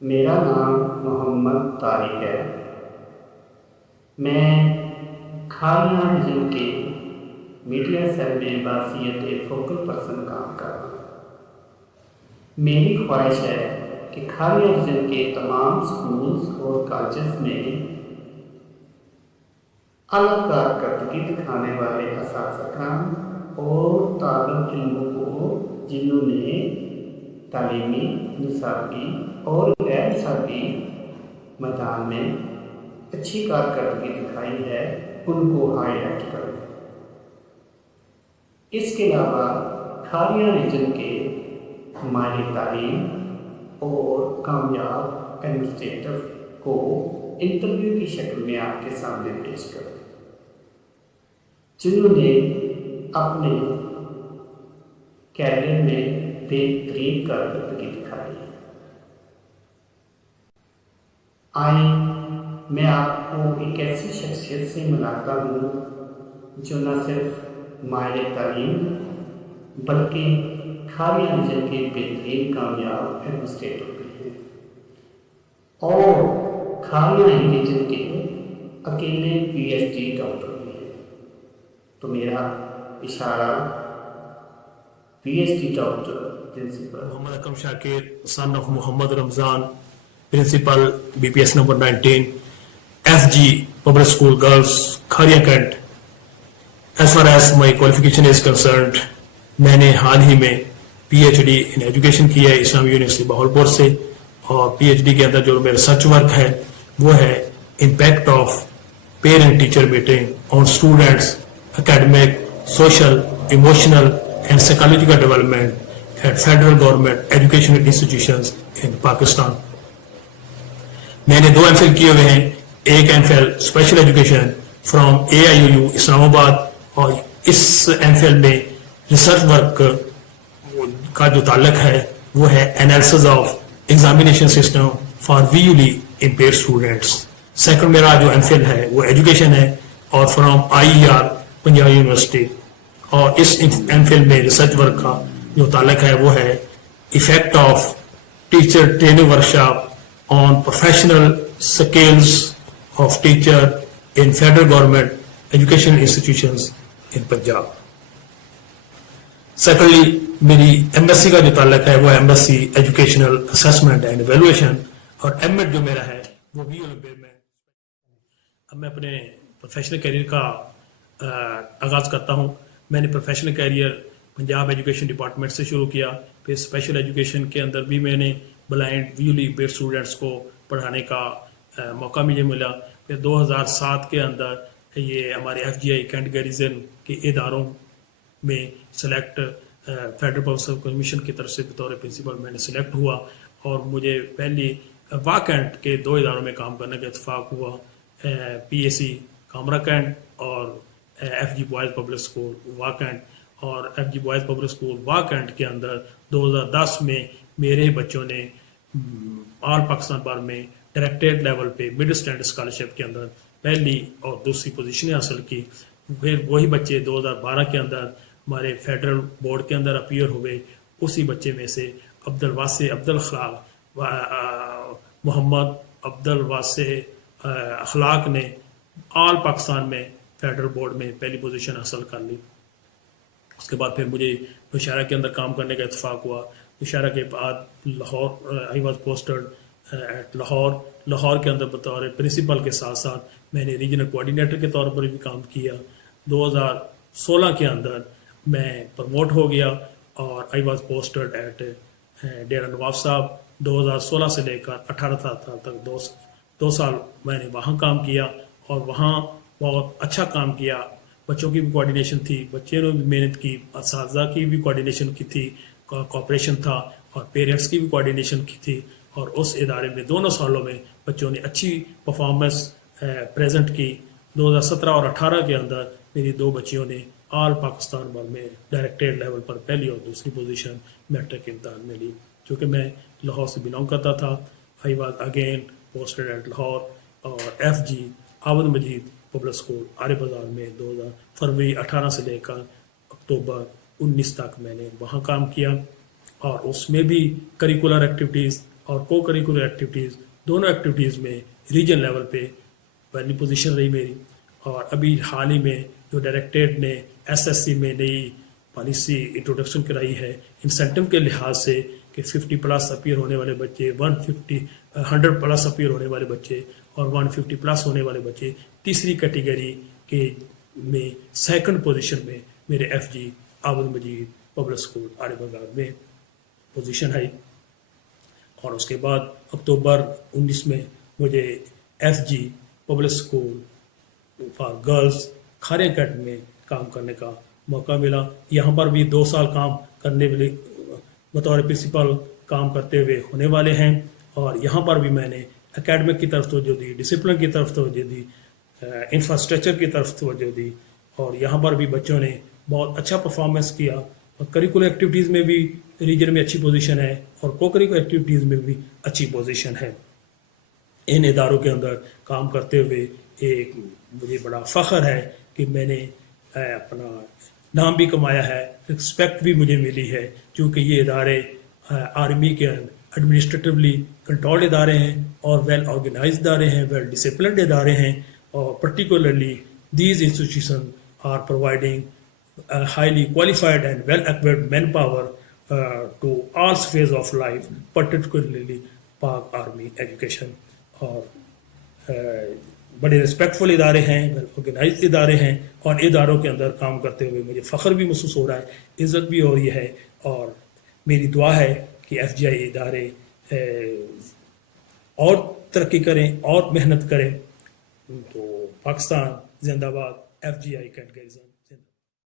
میرا نام محمد طارق ہے۔ میں کھاریاں ریجن کے میڈیا سیل میں بحیثیت فوکل پرسن کام کر رہا ہوں۔ میری خواہش ہے کہ کھاریاں ریجن کے تمام اسکولز اور کالجز میں اعلیٰ کارکردگی دکھانے والے اساتذہ کرام اور طالب علموں کو جنہوں نے تعلیمی، نصابی اور غیر نصابی میدان میں اچھی کارکردگی دکھائی ہے، ان کو ہائی لائٹ کریں۔ اس کے علاوہ کھاریاں ریجن کے ماہر تعلیم اور کامیاب ایڈمنسٹریٹر کو انٹرویو کی شکل میں آپ کے سامنے پیش کریں، جنہوں نے اپنے کیریئر میں بہترین کارکردگی دکھائی ہے۔ آئیں میں آپ کو ایک ایسی شخصیت سے ملاتا ہوں جو نہ صرف ماہر تعلیم بلکہ کھاریاں ریجن کے بہترین کامیاب ایڈمنسٹریٹر بھی ہیں اور کھاریاں ریجن کے اکیلے پی ایچ ڈی ڈاکٹر بھی ہیں۔ تو میرا اشارہ P H D doctor principal Muhammad Akram Shakir son of Muhammad Ramzan principal BPS number 19 FG Public School Girls Kharia Kent. As far as my qualification is concerned, میں نے حال ہی میں P H D in education کی ہے اسلامی یونیورسٹی بہاولپور سے، اور پی ایچ ڈی کے اندر جو میرا ریسرچ ورک ہے وہ ہے impact of parent teacher meeting on students academic social emotional and psychological development at federal government educational institutions in Pakistan. میں نے 2 ایم فل کیے ہوئے ہیں، ایک M Phil special education from AIUU Islamabad, اور اس ایم فل میں ریسرچ ورک کا جو تعلق ہے وہ ہے analysis of examination system for visually impaired students. Second میرا جو ایم فل ہے وہ ایجوکیشن ہے اور فرام IER پنجاب یونیورسٹی، اور اس ایم فل میں ریسرچ ورک کا جو تعلق ہے وہ ہے effect of teacher training workshop on professional skills of teacher in federal government educational institutions in Punjab. Secondly, میری MSc کا جو تعلق ہے وہ MSc Educational Assessment and Evaluation، اور MEd جو میرا ہے وہ بھی اولمپیڈ میں۔ اب میں اپنے پروفیشنل کیریئر کا آغاز کرتا ہوں۔ میں نے professional career Punjab education department سے شروع کیا، پھر اسپیشل ایجوکیشن کے اندر بھی میں نے بلائنڈ ویژولی امپیئرڈ اسٹوڈنٹس کو پڑھانے کا موقع مجھے ملا۔ پھر 2007 کے اندر یہ ہمارے FGI کینٹ گیریزن کے اداروں میں select federal public service commission کی طرف سے بطور پرنسپل میں نے سلیکٹ ہوا، اور مجھے پہلی واکینٹ کے 2 اداروں میں کام کرنے کا اتفاق ہوا، PAC کامرا کینٹ اور FG boys public school vacant. اور FG boys public school vacant کے اندر 2010 میں میرے بچوں نے آل پاکستان بھر میں ڈائریکٹریٹ لیول پہ مڈ اسٹینڈرڈ اسکالرشپ کے اندر پہلی اور دوسری پوزیشنیں حاصل کی۔ پھر وہی بچے 2012 کے اندر ہمارے فیڈرل بورڈ کے اندر اپیئر ہوئے۔ اسی بچے میں سے عبدالواسع عبدالاخلاق محمد عبدالواسع اخلاق نے آل پاکستان میں فیڈرل بورڈ میں پہلی پوزیشن حاصل کر لی۔ اس کے بعد پھر مجھے نوشہرہ کے اندر کام کرنے کا اتفاق ہوا۔ نوشہرہ کے بعد Lahore I was posted at Lahore کے اندر بطور پرنسپل کے ساتھ ساتھ میں نے ریجنل کوآرڈینیٹر کے طور پر بھی کام کیا۔ 2016 کے اندر میں پروموٹ ہو گیا اور آئی واز پوسٹڈ ایٹ ڈیرہ نواب صاحب۔ 2016 سے لے کر 18 سال تک 2 سال میں نے وہاں کام کیا، اور وہاں بہت اچھا کام کیا۔ بچوں کی بھی کوآرڈینیشن تھی، بچے نے بھی محنت کی، اساتذہ کی بھی کوآرڈینیشن کی تھی، کوآپریشن تھا، اور پیرنٹس کی بھی کوآرڈینیشن کی تھی۔ اور اس ادارے میں دونوں سالوں میں بچوں نے اچھی پرفارمنس پریزنٹ کی۔ 2017 اور 18 کے اندر میری 2 بچیوں نے آل پاکستان بھر میں ڈائریکٹریٹ لیول پر پہلی اور دوسری پوزیشن میٹرک امتحان میں لی۔ چونکہ میں لاہور سے بلانگ کرتا تھا، I was again posted at Lahore, اور FG Abid Majeed public school Aray Bazaar میں فروری 18 سے لے کر اکتوبر 19 تک میں نے وہاں کام کیا، اور اس میں بھی کریکولر ایکٹیویٹیز اور کو کریکولر ایکٹیویٹیز دونوں ایکٹیویٹیز میں ریجن لیول پہ پہلی پوزیشن رہی میری. اور ابھی حال ہی میں جو ڈائریکٹریٹ نے SSC میں نئی پالیسی انٹروڈکشن کرائی ہے انسینٹو کے لحاظ سے کہ 50+ اپیئر ہونے والے بچے 100+ اپیئر ہونے والے بچے اور 150+ ہونے والے بچے تیسری کیٹیگری کے میں سیکنڈ پوزیشن میں میرے FG Abid Majeed public school آڑے بازار میں پوزیشن ہے. اور اس کے بعد اکتوبر 19 میں مجھے FG public school for girls کھارے کٹ میں کام کرنے کا موقع ملا. یہاں پر بھی 2 سال کام کرنے والے بطور پرنسپل کام کرتے ہوئے ہونے والے ہیں. اور یہاں پر بھی میں نے اکیڈمک کی طرف توجہ دی, ڈسپلن کی طرف توجہ دی, انفراسٹرکچر کی طرف توجہ دی. اور یہاں پر بھی بچوں نے بہت اچھا پرفارمنس کیا. اور کریکولر ایکٹیویٹیز میں بھی ریجن میں اچھی پوزیشن ہے اور کو کریکولر ایکٹیویٹیز میں بھی اچھی پوزیشن ہے. ان اداروں کے اندر کام کرتے ہوئے ایک مجھے بڑا فخر ہے کہ میں نے اپنا نام بھی کمایا ہے, رسپیکٹ بھی مجھے ملی ہے, کیونکہ یہ ادارے آرمی کے ایڈمنسٹریٹولی کنٹرول ادارے ہیں اور ویل آرگنائزڈ ادارے ہیں, ویل ڈسپلنڈ ادارے ہیں. اور particularly these institution are providing highly qualified and well-equipped manpower to all spheres of life, particularly Pak Army education. اور بڑے رسپیکٹفل ادارے ہیں, ویل آرگنائزڈ ادارے ہیں, اور اداروں کے اندر کام کرتے ہوئے مجھے فخر بھی محسوس ہو رہا ہے, عزت بھی ہو رہی ہے. اور میری دعا ہے کہ FGI ادارے اور ترقی کریں اور محنت کریں. تو پاکستان زندہ باد, FGI کیٹیگریزم.